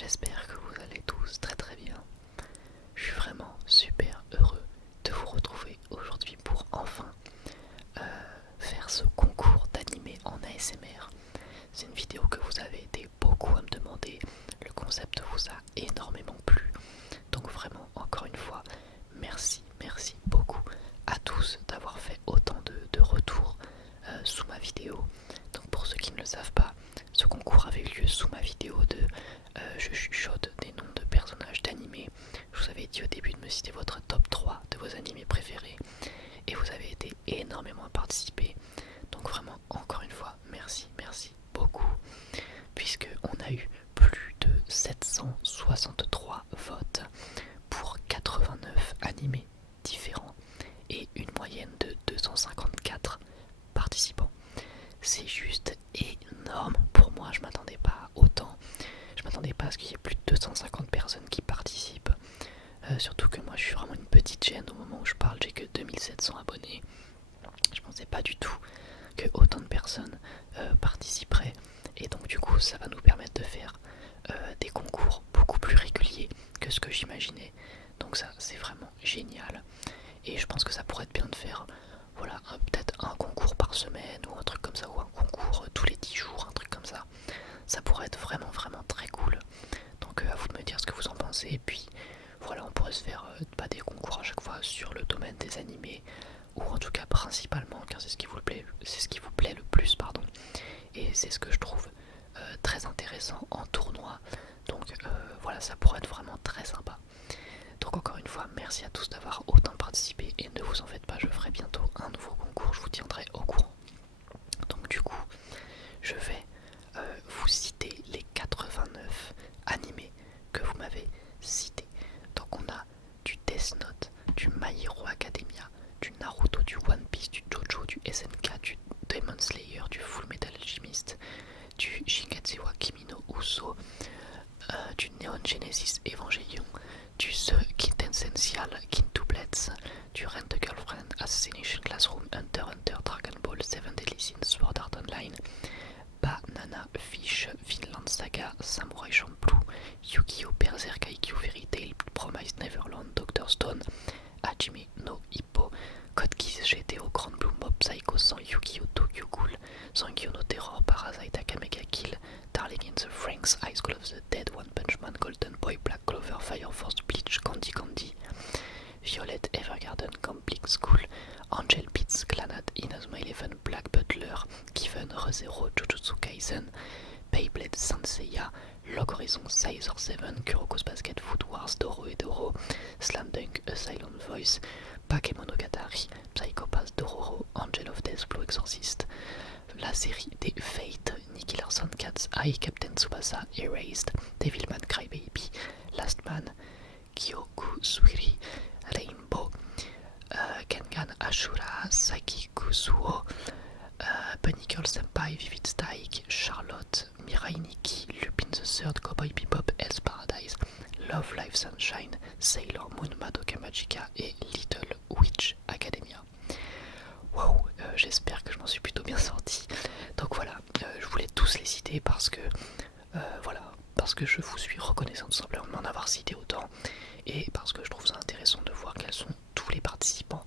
j'espère que vous allez tous très très bien. Je suis vraiment super heureux de vous retrouver aujourd'hui pour enfin faire ce concours d'animé en ASMR. C'est une vidéo que vous avez été beaucoup à me demander, le concept vous a énormément plu, donc vraiment encore une fois, merci beaucoup à tous d'avoir fait autant de retours sous ma vidéo. Donc pour ceux qui ne le savent pas, ce concours avait eu lieu sous ma vidéo de je chuchote des noms de personnages d'animés. Je vous avais dit au début de me citer votre top 3 de vos animés préférés et vous avez été énormément à participer. Donc vraiment encore une fois merci beaucoup, puisque on a eu plus de 763 votes pour 89 animés différents et une moyenne de 254 participants. C'est juste énorme pour moi, je m'attendais pas à autant. Je m'attendais pas à ce qu'il y ait plus de 250 personnes qui participent. Surtout que moi je suis vraiment une petite chaîne, au moment où je parle j'ai que 2700 abonnés. Je pensais pas du tout que autant de personnes participeraient. Et donc du coup ça va nous permettre de faire des concours beaucoup plus réguliers que ce que j'imaginais. Donc ça c'est vraiment génial. Et je pense que ça pourrait être bien de faire voilà, peut-être un concours par semaine ou un truc comme ça, ou un concours tous les 10 jours, un truc comme ça. Ça pourrait être vraiment très cool. Donc à vous de me dire ce que vous en pensez. Et puis voilà, on pourrait se faire pas des concours à chaque fois sur le domaine des animés, ou en tout cas principalement, car c'est ce qui vous plaît le plus, pardon. Et c'est ce que je trouve très intéressant en tournoi. Donc voilà, ça pourrait être vraiment très sympa. Donc encore une fois, merci à tous d'avoir autant participé et ne vous en faites pas, je ferai bientôt un nouveau concours, je vous tiendrai au courant. Donc du coup, je vais vous citer les 89 animés que vous m'avez cités. Donc on a du Death Note, du My Hero Academia, du Naruto, du One Piece, du JoJo, du SNK, du Demon Slayer, du Full Metal Alchemist, du Shigatsu wa Kimi no Uso, du Neon Genesis Evangelion, du The Quintessential Quintuplets, du Rent a Girlfriend, Assassination Classroom, Hunter x Hunter, Dragon Ball, Seven Deadly Sins, Sword Art Online, Banana Fish, Vinland Saga, Samurai Champloo, Yu-Gi-Oh! Berserk, Haikyuu, Fairy Tail, Promised Neverland, Doctor Stone, Hajime no Ippo, Code Geass, GTO, Grand Blue, Mob Psycho 100, Yu-Gi-Oh! Tokyo Ghoul, Sankyo no Terror, Parasite, Akamega Kill, Darling in the Franxx, High School of the Dead, One Punch Man, Golden Boy, Black Clover, Fire Force, Bleach, Candy Candy, Violet Evergarden, Complete School, Angel Beats, Clannad, Inazuma Eleven, Black Butler, Given, ReZero, Jujutsu Kaisen, Beyblade Saint Seiya, Log Horizon, Sizer 7, Kuroko's Basket, Food Wars, Doro et Doro, Slam Dunk, A Silent Voice, Bakemonogatari, Psychopath, Dororo, Angel of Death, Blue Exorcist, la série des Fate, Nicky Larson, Cats Eye, Captain Tsubasa, Erased, Devilman Crybaby, Last Man, Kyoku Suiri, Rainbow, Kengan Ashura, Saki Kusuo, Bunny Girl Senpai, Vivid Strike, Charlotte, Mirai Nikki, Lupin the Third, Cowboy Bebop, Hell's Paradise, Love Life Sunshine, Sailor Moon, Madoka Magica et Little Witch Academia. Wow, j'espère que je m'en suis plutôt bien sorti. Donc voilà, je voulais tous les citer parce que parce que je vous suis reconnaissant tout simplement d'en avoir cité autant, et parce que je trouve ça intéressant de voir quels sont tous les participants,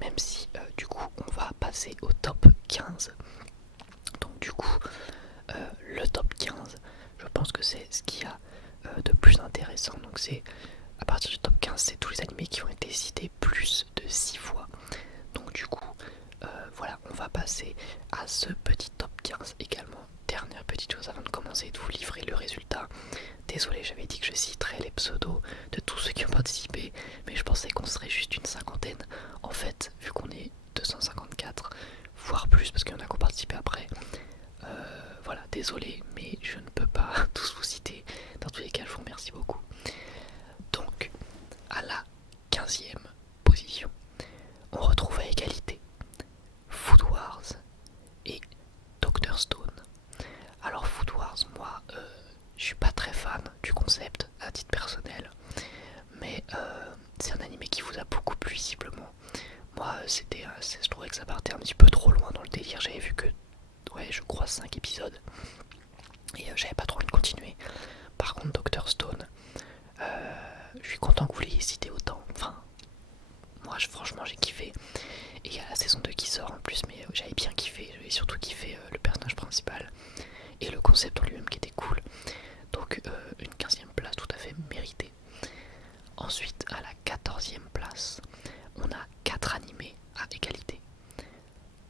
même si du coup on va passer au top 15. Donc du coup le top 15, je pense que c'est ce qu'il y a de plus intéressant. Donc c'est à partir du top 15, c'est tous les animés qui ont été cités plus de 6 fois. Donc du coup voilà, on va passer à ce petit top 15 également. Dernière petite chose avant de commencer de vous livrer le résultat. Désolé, j'avais dit que je citerais les pseudos de tous ceux qui ont participé, mais je pensais qu'on serait juste une cinquantaine. En fait, vu qu'on est 254, voire plus parce qu'il y en a qui ont participé après, voilà, désolé, mais je ne peux pas tous vous citer. Dans tous les cas, je vous remercie beaucoup. Donc, à la 15e position, on retrouve à égalité Food Wars et Dr Stone. Alors Food Wars, moi, je suis pas très fan du concept à titre personnel, mais c'est un animé qui vous a beaucoup plu visiblement. Moi, je trouvais que ça partait un petit peu trop loin dans le délire. J'avais vu que, ouais, je crois 5 épisodes et j'avais pas trop envie de continuer. Par contre, Dr j'ai kiffé. Et il y a la saison 2 qui sort en plus, mais j'avais bien kiffé, j'avais surtout kiffé le personnage principal et le concept en lui-même qui était cool. Donc une 15e place tout à fait méritée. Ensuite, à la 14e place, on a 4 animés à égalité,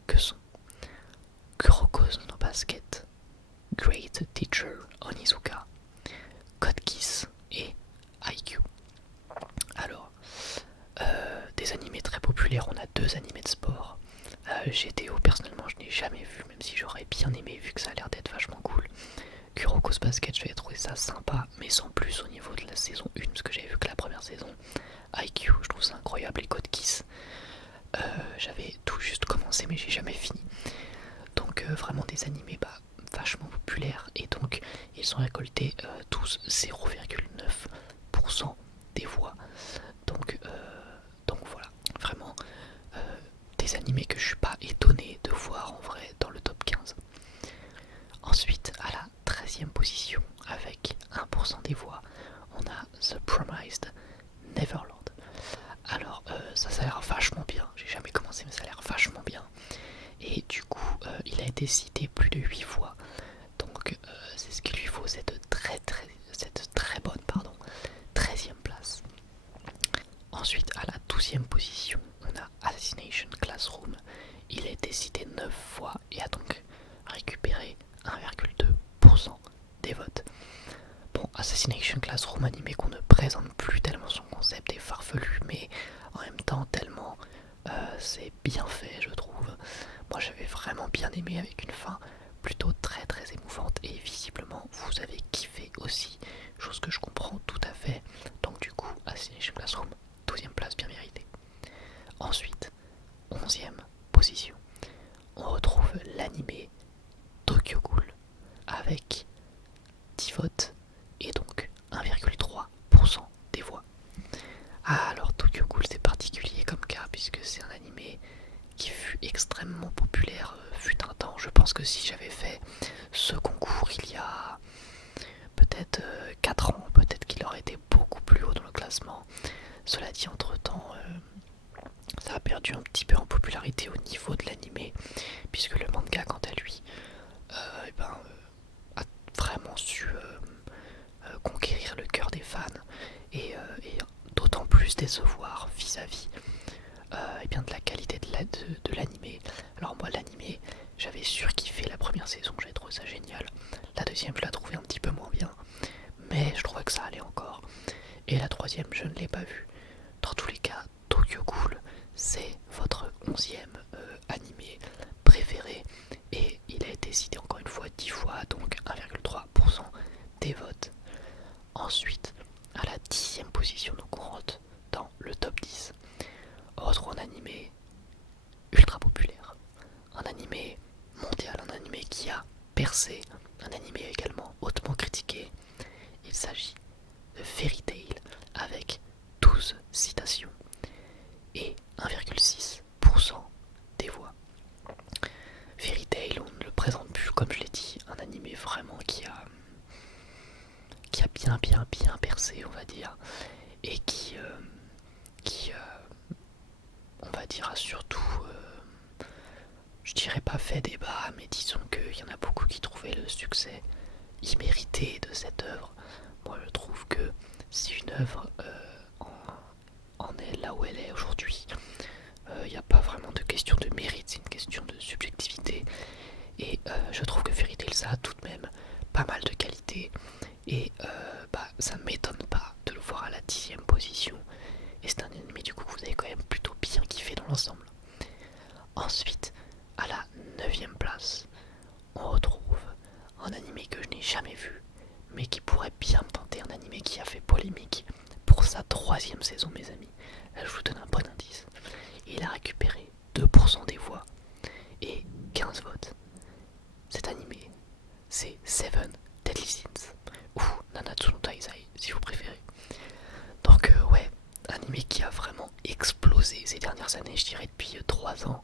que sont Kuroko's no Basket, Great Teacher Onizuka, Code Geass et IQ. Alors, des animés très populaires, on a 2 animés de sport. GTO, personnellement, je n'ai jamais vu, même si j'aurais bien aimé, vu que ça a l'air d'être vachement cool. Kuroko's Basket, j'avais trouvé ça sympa, mais sans plus au niveau de la saison 1, parce que j'avais vu que la première saison. IQ, je trouve ça incroyable, les Code Geass. J'avais tout juste commencé, mais j'ai jamais fini. Donc vraiment des animés vachement populaires, et donc ils ont récolté tous 0,9% des voix. Donc voilà, vraiment des animés que je suis pas étonné de voir en vrai dans le top 15. Ensuite, à la 13e position, avec 1% des voix, on a The Promised Neverland. Alors ça a l'air vachement bien, j'ai jamais commencé mais ça a l'air vachement bien. Et du coup il a été cité plus de 8 fois. Donc c'est ce qu'il lui faut, cette très bonne 13e place. Ensuite, à la 12e position, on a Assassination Classroom. Il a été cité 9 fois et a donc récupéré 1,2% des votes. Bon, Assassination Classroom, animé qu'on ne présente plus tellement son concept est farfelu, mais en même temps tellement c'est bien fait, je trouve. Moi j'avais vraiment bien aimé, avec une fin plutôt très émouvante, et visiblement vous avez kiffé aussi, chose que je comprends tout à fait. Donc du coup, Assassination Classroom, 12e place bien méritée. Ensuite, 11e position, on retrouve l'animé Tokyo Ghoul avec 10 votes et donc 1,3% des voix. Ah, alors Tokyo Ghoul, c'est particulier comme cas, puisque c'est un animé qui fut extrêmement populaire fut un temps. Je pense que si j'avais fait ce concours il y a peut-être 4 ans, peut-être qu'il aurait été beaucoup plus haut dans le classement. Cela dit, entre temps ça a perdu un petit peu en popularité au niveau de l'animé, puisque le manga quant à lui a vraiment su conquérir le cœur des fans, et d'autant plus décevoir vis-à-vis de la qualité de l'animé. Alors moi, l'animé, j'avais surkiffé la première saison, j'avais trouvé ça génial. La deuxième, je la trouvais un petit peu moins bien, mais je trouvais que ça allait encore. Et la troisième, je ne l'ai pas vue. Dans tous les cas, Tokyo Ghoul, c'est votre 11e animé préféré, et il a été cité encore une fois 10 fois, donc 1,3% des votes. Ensuite, à la 10e position, donc on rentre dans le top 10. On retrouve un animé ultra populaire, un animé mondial, un animé qui a percé, un animé également hautement critiqué. Il s'agit de Fairy Tail, avec 12 citations et 1,6% des voix. Fairy Tail, on ne le présente plus, comme je l'ai dit, un animé vraiment qui a bien percé, on va dire, et qui on va dire, a surtout, je dirais pas fait débat, mais disons qu'il y en a beaucoup qui trouvaient le succès immérité de cette œuvre. Moi je trouve que si une œuvre en est là où elle est aujourd'hui, il n'y a pas vraiment de question de mérite, c'est une question de subjectivité. Et je trouve que Fairy Tail, ça a tout de même pas mal de qualité, et ça ne m'étonne pas de le voir à la 10e position. Et c'est un anime du coup que vous avez quand même plutôt bien kiffé dans l'ensemble. Ensuite, à la 9e place, on retrouve un anime que je n'ai jamais vu, mais qui pourrait bien me tenter, un anime qui a fait polémique pour sa 3e saison, mes amis. Là, je vous donne un bon indice. Il a récupéré 2% des voix et 15 votes. Cet animé, c'est Seven Deadly Sins, ou Nanatsu no Taizai si vous préférez. Donc ouais, un animé qui a vraiment explosé ces dernières années, je dirais depuis 3 ans.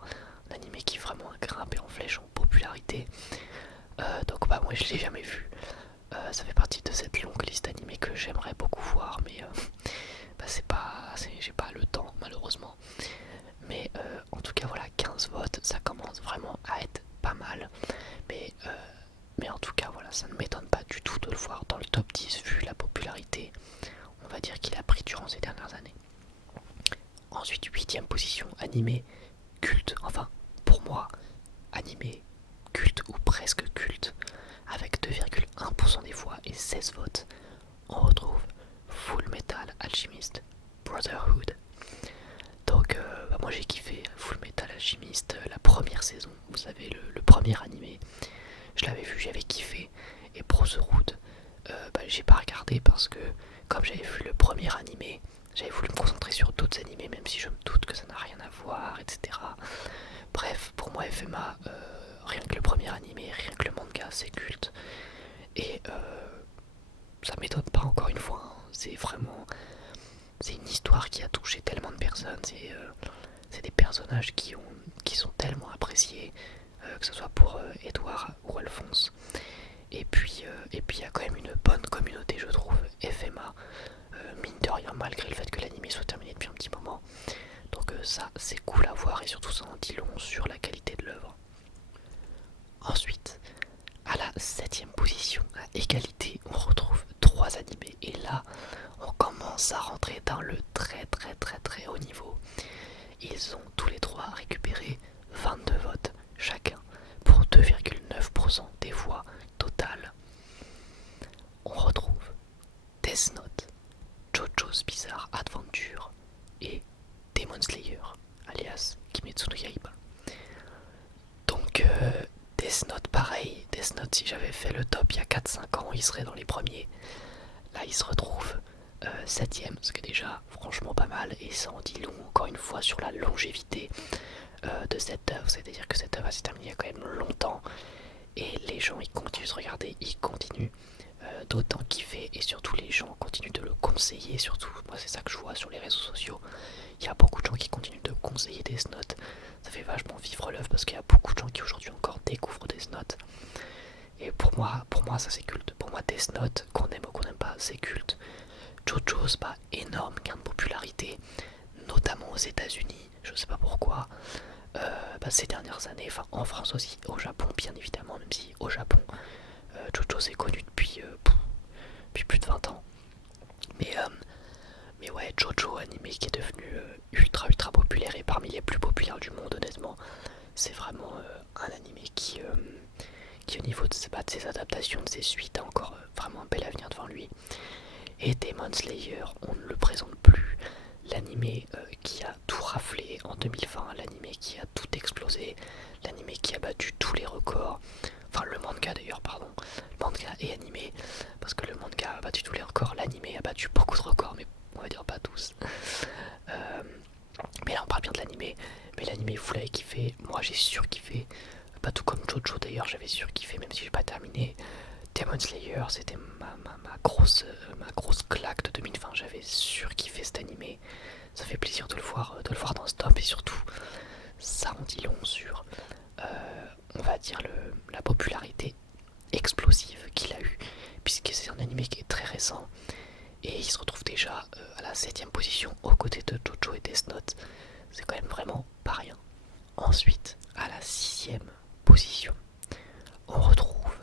Un animé qui vraiment a grimpé en flèche en popularité. Donc moi je l'ai jamais vu. Ça fait partie de cette longue liste d'animés que j'aimerais beaucoup voir, mais j'ai pas le temps malheureusement. ça commence vraiment à être pas mal. Mais en tout cas, voilà, ça ne m'étonne pas du tout de le voir dans le top 10 vu la popularité, on va dire, qu'il a pris durant ces dernières années. Ensuite, 8ème position, animé culte, enfin, pour moi, animé culte ou presque culte, avec 2,1% des voix et 16 votes, on retrouve Full Metal Alchemist Brotherhood. Donc moi j'ai kiffé Full Metal Alchemist, la première saison, vous savez, le premier animé, je l'avais vu, j'avais kiffé. Et Brotherhood, j'ai pas regardé parce que comme j'avais vu le premier animé, j'avais voulu me concentrer sur d'autres animés, même si je me doute que ça n'a rien à voir, etc. Bref, pour moi FMA, rien que le premier animé, rien que le manga, c'est culte. Et ça m'étonne pas encore une fois, hein. C'est une histoire qui a touché tellement de personnes, c'est des personnages qui sont tellement appréciés, que ce soit pour Edouard ou Alphonse. Et puis il y a quand même une bonne communauté, je trouve, FMA, mine de rien, malgré le fait que l'anime soit terminé depuis un petit moment. Donc ça, c'est cool à voir et surtout ça en dit long sur la qualité de l'œuvre. Ensuite, à la 7ème position, à égalité, on retrouve 3 animés. Et là, on commence à rentrer dans le très haut niveau. Ils ont tous les 3 récupéré 22 votes chacun pour 2,9% des voix totales. On retrouve Death Note, JoJo's Bizarre Adventure et Demon Slayer, alias Kimetsu no Yaiba. Donc Death Note pareil, Death Note si j'avais fait le top il y a 4-5 ans, il serait dans les premiers. Là il se retrouve 7ème, ce qui est déjà franchement pas mal, et ça en dit long encore une fois sur la longévité de cette œuvre, c'est-à-dire que cette œuvre s'est terminée il y a quand même longtemps, et les gens ils continuent de se regarder, ils continuent d'autant kiffer, et surtout les gens continuent de le conseiller, surtout moi c'est ça que je vois sur les réseaux sociaux, il y a beaucoup de gens qui continuent de conseiller Death Note, ça fait vachement vivre l'œuvre parce qu'il y a beaucoup de gens qui aujourd'hui encore découvrent Death Note. Et pour moi ça c'est culte. Pour moi Death Note, qu'on aime ou qu'on n'aime pas, c'est culte. JoJo's, énorme gain de popularité, notamment aux États-Unis, je sais pas pourquoi. Ces dernières années, enfin en France aussi, au Japon bien évidemment, même si au Japon JoJo's est connu depuis plus de 20 ans. Mais ouais, JoJo animé qui est devenu ultra populaire et parmi les plus populaires du monde honnêtement. C'est vraiment un animé qui au niveau de ses adaptations, de ses suites, a encore vraiment un bel avenir devant lui. Et Demon Slayer, on ne le présente plus. L'animé qui a tout raflé en 2020, l'animé qui a tout explosé, l'animé qui a battu tous les records. Enfin le manga d'ailleurs, pardon. Le manga et animé, parce que le manga a battu tous les records, l'animé a battu beaucoup de records, mais on va dire pas tous. Mais là on parle bien de l'animé, mais l'animé vous l'avez kiffé, moi j'ai surkiffé, pas tout comme Jojo d'ailleurs, j'avais surkiffé même si j'ai pas terminé. Demon Slayer c'était ma grosse claque de 2020, j'avais surkiffé cet animé, ça fait plaisir de le voir dans ce top et surtout ça en dit long sur on va dire la popularité explosive qu'il a eu, puisque c'est un animé qui est très récent. Et il se retrouve déjà à la 7ème position aux côtés de JoJo et Death Note. C'est quand même vraiment pas rien. Ensuite, à la 6ème position, on retrouve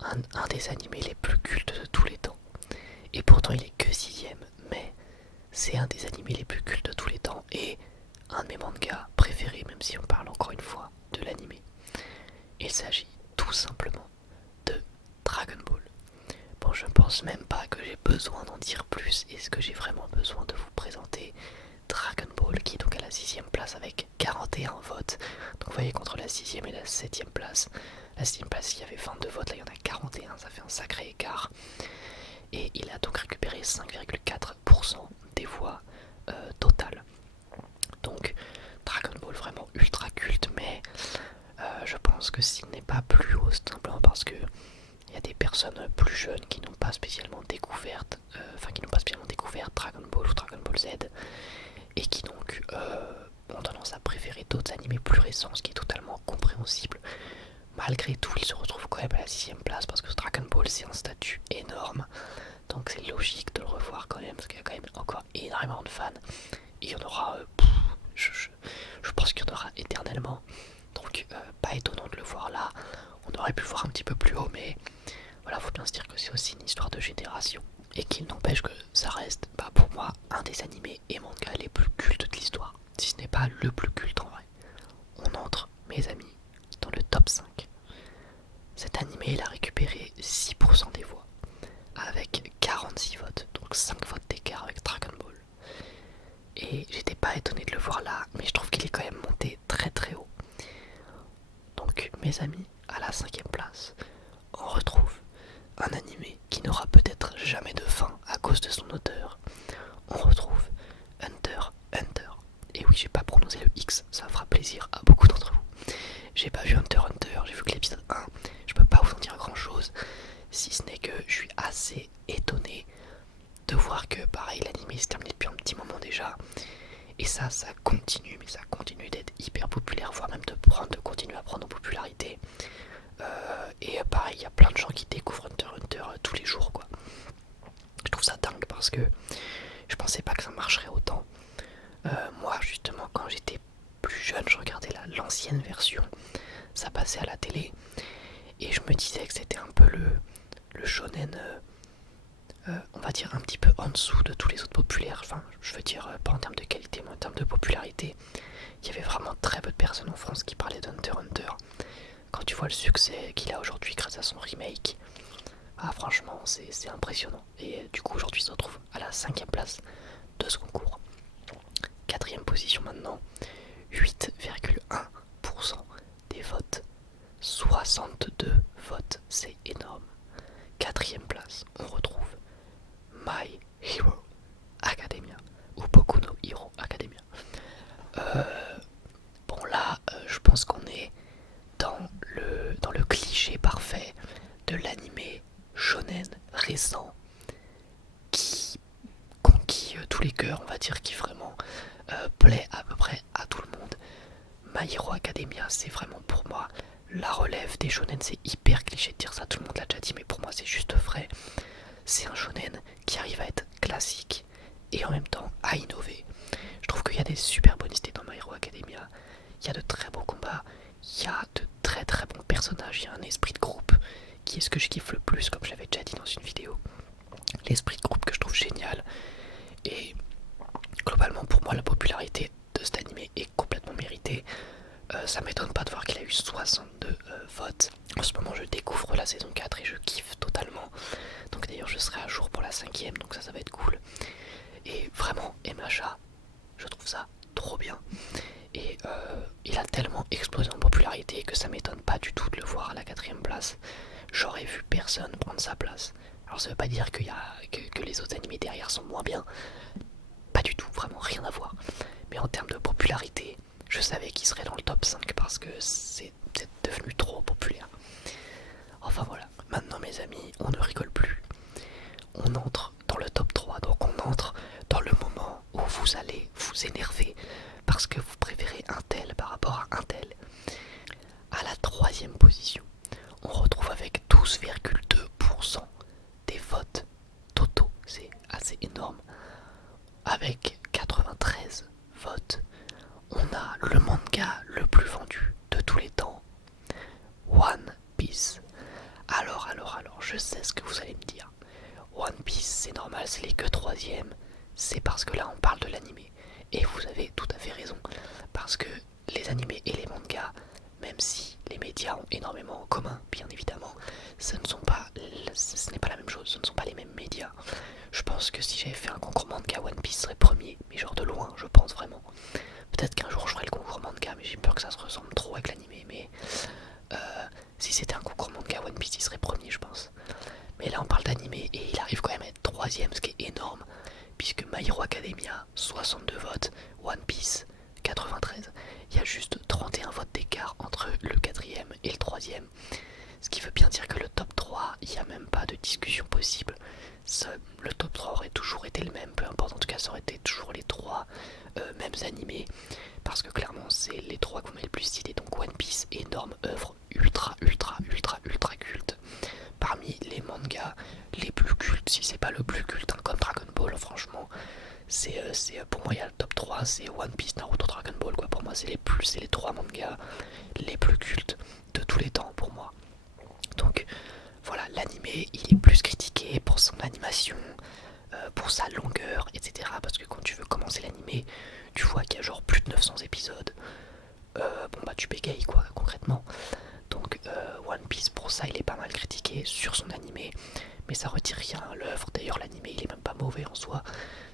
un des animés les plus cultes de tous les temps. Et pourtant il est que 6ème, mais c'est un des animés les plus cultes de tous les temps et un de mes mangas préférés, même si on parle encore une fois de l'animé. Il s'agit tout simplement de Dragon Ball. Bon, je pense même pas que j'ai besoin d'en dire plus. Est-ce que j'ai vraiment besoin de vous présenter Dragon Ball qui est donc à la 6ème place avec 41 votes. Donc vous voyez, contre la 6ème et la 7ème place. La 6ème place il y avait 22 votes, là il y en a 41, ça fait un sacré écart. Et il a donc récupéré 5,4% des voix totales. Donc Dragon Ball vraiment ultra culte, mais je pense que s'il n'est pas plus haut, c'est simplement parce que il y a des personnes plus jeunes qui n'ont pas spécialement découvert, Dragon Ball ou Dragon Ball Z, et qui donc ont tendance à préférer d'autres animés plus récents, ce qui est totalement compréhensible. Malgré tout, il se retrouve quand même à la 6ème place parce que Dragon Ball c'est un statut énorme, donc c'est logique de le revoir quand même, parce qu'il y a quand même encore énormément de fans, et il y en aura je pense qu'il y en aura éternellement. Donc pas étonnant de le voir là. On aurait pu le voir un petit peu plus haut, mais voilà, faut bien se dire que c'est aussi une histoire de génération. Et qu'il n'empêche que ça reste, pour moi, un des animés et mangas les plus cultes de l'histoire. Si ce n'est pas le plus culte en vrai. On entre, mes amis, dans le top 5. Cet animé, il a récupéré 6% des voix, avec 46 votes, donc 5 votes d'écart avec Dragon Ball. Et j'étais pas étonné de le voir là, mais je trouve qu'il est quand même monté très très haut. Donc mes amis, à la 5ème place, on retrouve un animé qui n'aura peut-être jamais de fin à cause de son auteur. On retrouve Hunter x Hunter. Et oui, j'ai pas prononcé le X, ça fera plaisir à beaucoup d'entre vous. J'ai pas vu Hunter x Hunter, j'ai vu que l'épisode 1, je peux pas vous en dire grand chose, si ce n'est que je suis assez étonné de voir que pareil l'anime s'est terminé depuis un petit moment déjà. Et ça continue, mais ça continue d'être hyper populaire, voire même de continuer à prendre en popularité. Et pareil, il y a plein de gens qui découvrent Hunter x Hunter tous les jours, quoi. Je trouve ça dingue parce que je pensais pas que ça marcherait autant. Moi, justement, quand j'étais plus jeune, je regardais l'ancienne version. Ça passait à la télé. Et je me disais que c'était un peu le shonen, on va dire un petit peu en dessous de tous les autres populaires. Enfin, je veux dire, pas en termes de qualité, mais en termes de popularité. Il y avait vraiment très peu de personnes en France qui parlaient d'Hunter x Hunter. Quand tu vois le succès qu'il a aujourd'hui grâce à son remake, franchement, c'est impressionnant. Et du coup, aujourd'hui, il se retrouve à la 5ème place de ce concours. 4ème position maintenant, 8,1% des votes, 62 votes, c'est énorme. 4ème place, on retrouve My Hero Academia, ou Boku no Hero Academia. Bon là, je pense qu'on est dans le cliché parfait de l'animé shonen récent qui conquit tous les cœurs, on va dire, qui vraiment plaît à peu près à tout le monde. My Hero Academia, c'est vraiment pour moi la relève des shonen. C'est hyper cliché de dire ça, tout le monde l'a déjà dit, mais pour moi c'est juste vrai. C'est un shonen qui arrive à être classique et en même temps à innover. Je trouve qu'il y a des super bonnes idées dans My Hero Academia. Il y a de très beaux combats, il y a de très très bons personnages, il y a un esprit de groupe qui est ce que je kiffe le plus, comme j'avais déjà dit dans une vidéo. L'esprit de groupe que je trouve génial. Et globalement, pour moi, la popularité de cet animé est complètement méritée. Ça m'étonne pas de voir qu'il a eu 62 votes. En ce moment, je découvre la saison 4 et je kiffe totalement. Donc d'ailleurs, je serai à jour pour la 5ème, donc ça va être cool. Et vraiment, MHA, je trouve ça trop bien. Et il a tellement explosé en popularité que ça m'étonne pas du tout de le voir à la 4ème place. J'aurais vu personne prendre sa place. Alors ça veut pas dire que les autres animés derrière sont moins bien. Pas du tout, vraiment rien à voir. Mais en termes de popularité, je savais qu'il serait dans le top 5 parce que c'est devenu trop populaire. Enfin voilà, maintenant mes amis, on ne rigole plus. On entre dans le top 3, donc on entre dans le moment où vous allez vous énerver parce que vous préférez un tel par rapport à un tel. À la 3ème position, on retrouve avec 12,2% des votes totaux, c'est assez énorme. Avec 93 votes, on a le manga le plus vendu de tous les temps, One Piece. Alors, je sais ce que vous allez me dire. One Piece, c'est normal, c'est les que 3ème. C'est parce que là, on parle de l'animé. Et vous avez tout à fait raison. Parce que les animés et les mangas, même si les médias ont énormément en commun, bien évidemment, ce n'est pas la même chose, ce ne sont pas les mêmes médias. Je pense que si j'avais fait un concours manga, One Piece serait premier, mais genre de loin, je pense vraiment. Peut-être qu'un jour je ferai le concours manga, mais j'ai peur que ça se ressemble trop avec l'animé. Mais si c'était un concours manga, One Piece il serait premier, je pense. Mais là on parle d'animé et il arrive quand même à être 3ème, ce qui est énorme, puisque My Hero Academia, 62 votes, One Piece, 93. Il y a juste 31 votes d'écart entre le 4ème et le 3ème. Ce qui veut bien dire que le top 3, il n'y a même pas de discussion possible. Le top 3 aurait toujours été le même, peu importe, en tout cas ça aurait été toujours les 3 mêmes animés. Parce que clairement c'est les 3 qu'on met le plus cité. Donc One Piece, énorme œuvre, ultra culte. Parmi les mangas les plus cultes, si c'est pas le plus culte, hein, comme Dragon Ball, franchement, Pour moi il y a le top 3, c'est One Piece, Naruto, Dragon Ball quoi. Pour moi c'est les trois mangas les plus cultes de tous les temps pour moi. Donc voilà, l'animé il est plus critiqué pour son animation, pour sa longueur, etc. Parce que quand tu veux commencer l'animé, tu vois qu'il y a genre plus de 900 épisodes. Bon bah tu bégayes quoi concrètement. Donc One Piece pour ça il est pas mal critiqué sur son animé, mais ça retire rien à l'œuvre. D'ailleurs l'animé il est même pas mauvais en soi,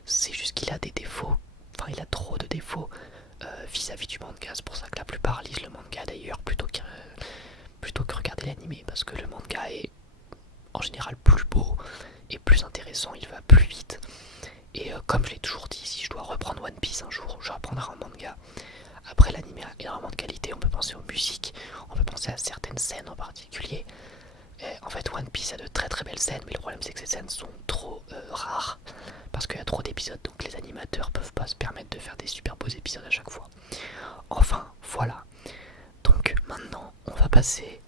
c'est juste qu'il a des défauts, enfin il a trop de défauts vis-à-vis du manga. C'est pour ça que la plupart lisent le manga d'ailleurs plutôt que regarder l'animé, parce que le manga est en général plus beau et plus intéressant, il va plus vite. Et comme je l'ai toujours dit, si je dois reprendre One Piece un jour, je reprendrai un manga. Après l'anime a énormément de qualité, on peut penser aux musiques, on peut penser à certaines scènes en particulier. Et en fait One Piece a de très très belles scènes, mais le problème c'est que ces scènes sont trop rares, parce qu'il y a trop d'épisodes, donc les animateurs peuvent pas se permettre de faire des super beaux épisodes à chaque fois. Enfin voilà, donc maintenant on va passer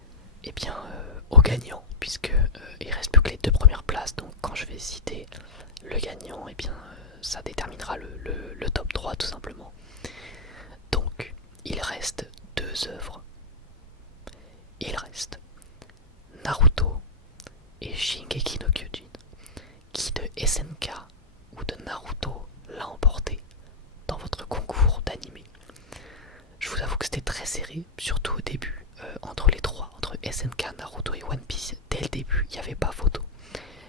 au gagnant, puisque il reste plus que les deux premières places, donc quand je vais citer le gagnant, ça déterminera le top 3 tout simplement. Donc, il reste deux œuvres. Il reste Naruto et Shingeki no Kyojin. Qui de SNK ou de Naruto l'a emporté dans votre concours d'animé? Je vous avoue que c'était très serré, surtout au début, entre les trois, entre SNK, Naruto et One Piece. Dès le début, il n'y avait pas photo.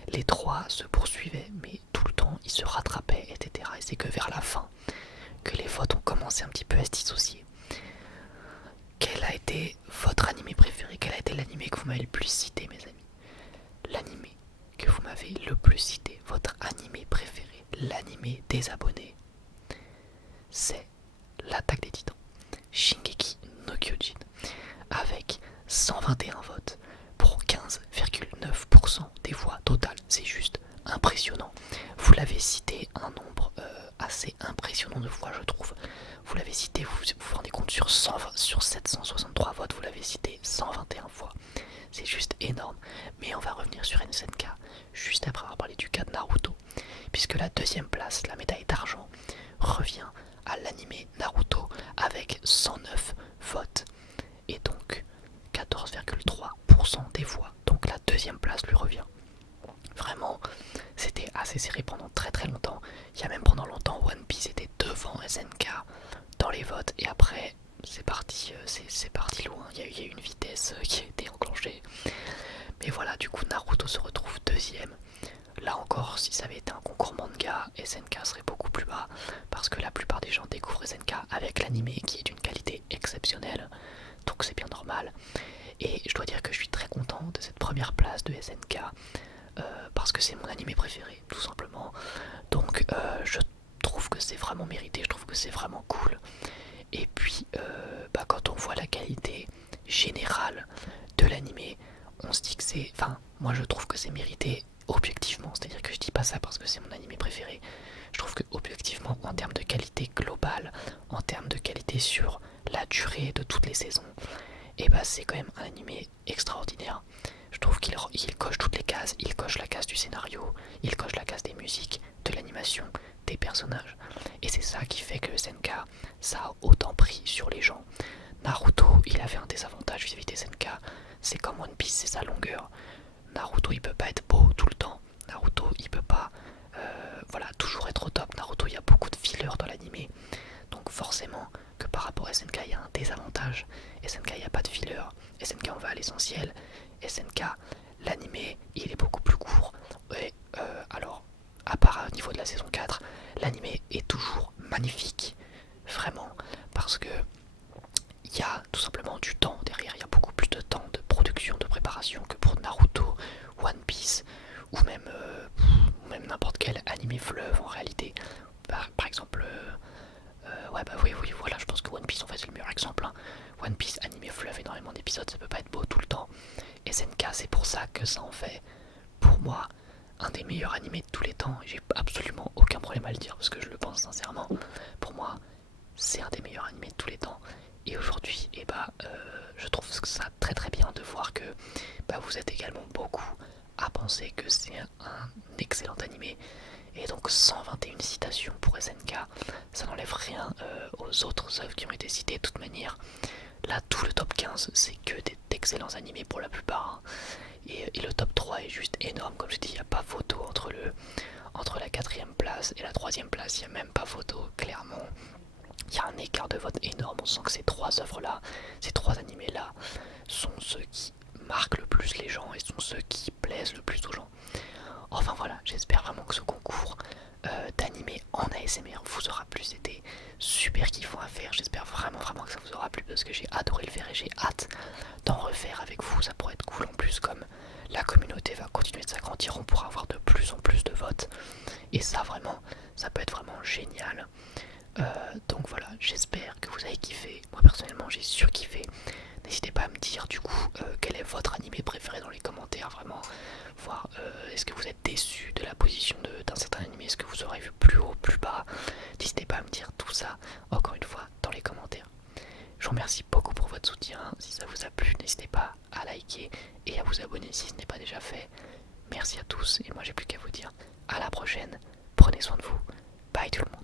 Les trois se poursuivaient, mais tout le temps, ils se rattrapaient, etc. Et c'est que vers la fin que les votes ont commencé un petit peu à se dissocier. Quel a été votre animé préféré? Quel a été l'animé que vous m'avez le plus cité, mes amis? L'animé que vous m'avez le plus cité, votre animé préféré, l'animé des abonnés, c'est l'Attaque des Titans, Shingeki no Kyojin, avec 121 votes pour 15,9% des voix totales. C'est juste impressionnant. Vous l'avez cité un nombre assez impressionnant de fois, je trouve. Vous l'avez cité, vous vous rendez compte, sur 763 votes, vous l'avez cité 121 fois. C'est juste énorme. Mais on va revenir sur SNK juste après avoir parlé du cas de Naruto, puisque la deuxième place, la médaille d'argent, revient à l'animé Naruto avec 109 votes. Et donc 14,3% des voix. Donc la deuxième place lui revient. Vraiment, c'était assez serré pendant très très longtemps. Il y a même pendant longtemps One Piece était devant SNK dans les votes, et après c'est parti loin. Il y a eu une vitesse qui a été enclenchée. Mais voilà, du coup Naruto se retrouve deuxième. Là encore, si ça avait été un concours manga, SNK serait beaucoup plus bas, parce que la plupart des gens découvrent SNK avec l'animé qui est d'une qualité exceptionnelle, donc c'est bien normal. Et je dois dire que je suis très content de cette première place de SNK, parce que c'est mon animé préféré, tout simplement. Donc je trouve que c'est vraiment mérité, je trouve que c'est vraiment cool. Et puis quand on voit la qualité générale de l'animé, on se dit que c'est... Enfin, moi je trouve que c'est mérité objectivement, c'est-à-dire que je dis pas ça parce que c'est mon animé préféré. Je trouve que objectivement, en termes de qualité globale, en termes de qualité sur la durée de toutes les saisons, et c'est quand même un animé extraordinaire. Je trouve qu'il coche toutes les cases. Il coche la case du scénario, il coche la case des musiques, de l'animation, des personnages. Et c'est ça qui fait que SNK, ça a autant pris sur les gens. Naruto, il avait un désavantage vis-à-vis des SNK, c'est comme One Piece, c'est sa longueur. Naruto, il peut pas être beau tout le temps. Naruto, il peut pas toujours être au top. Naruto, il y a beaucoup de fillers dans l'animé. Donc forcément que par rapport à SNK, il y a un désavantage. SNK, il n'y a pas de filler. SNK, on va à l'essentiel. SNK, l'animé, il est beaucoup plus court. Et alors, à part au niveau de la saison 4, l'animé est toujours magnifique. Vraiment. Parce que il y a tout simplement du temps derrière. Il y a beaucoup plus de temps de production, de préparation que pour Naruto, One Piece ou même n'importe quel animé fleuve en réalité. Par exemple, oui, voilà, je pense que One Piece en fait c'est le meilleur exemple. Hein. One Piece animé fleuve, énormément d'épisodes, ça peut pas être beau tout le temps. Et SNK, c'est pour ça que ça en fait, pour moi, un des meilleurs animés de tous les temps. J'ai absolument aucun problème à le dire parce que je le pense sincèrement. Pour moi, c'est un des meilleurs animés de tous les temps. Et aujourd'hui, je trouve ça très très bien de voir que vous êtes également beaucoup à penser que c'est un excellent animé. Et donc 121 citations pour SNK, ça n'enlève rien aux autres œuvres qui ont été citées de toute manière. Là, tout le top 15, c'est que d'excellents animés pour la plupart, hein. Et le top 3 est juste énorme, comme je dis, il n'y a pas photo entre la quatrième place et la troisième place, il n'y a même pas photo, clairement. Il y a un écart de vote énorme, on sent que ces trois œuvres-là, ces trois animés-là, sont ceux qui marquent le plus les gens et sont ceux qui plaisent le plus aux gens. Enfin voilà, j'espère vraiment que ce concours d'animé en ASMR vous aura plu, c'était super kiffant à faire, j'espère vraiment que ça vous aura plu parce que j'ai adoré le faire et j'ai hâte d'en refaire avec vous, ça pourrait être cool en plus comme la communauté va continuer de s'agrandir, on pourra avoir de plus en plus de votes et ça vraiment, ça peut être vraiment génial. Donc voilà, j'espère que vous avez kiffé, moi personnellement j'ai surkiffé. N'hésitez pas à me dire du coup quel est votre animé préféré dans les commentaires, vraiment voir est-ce que vous êtes déçu de la position d'un certain animé, est-ce que vous aurez vu plus haut, plus bas. N'hésitez pas à me dire tout ça encore une fois dans les commentaires. Je vous remercie beaucoup pour votre soutien, si ça vous a plu n'hésitez pas à liker et à vous abonner si ce n'est pas déjà fait. Merci à tous et moi j'ai plus qu'à vous dire à la prochaine, prenez soin de vous, bye tout le monde.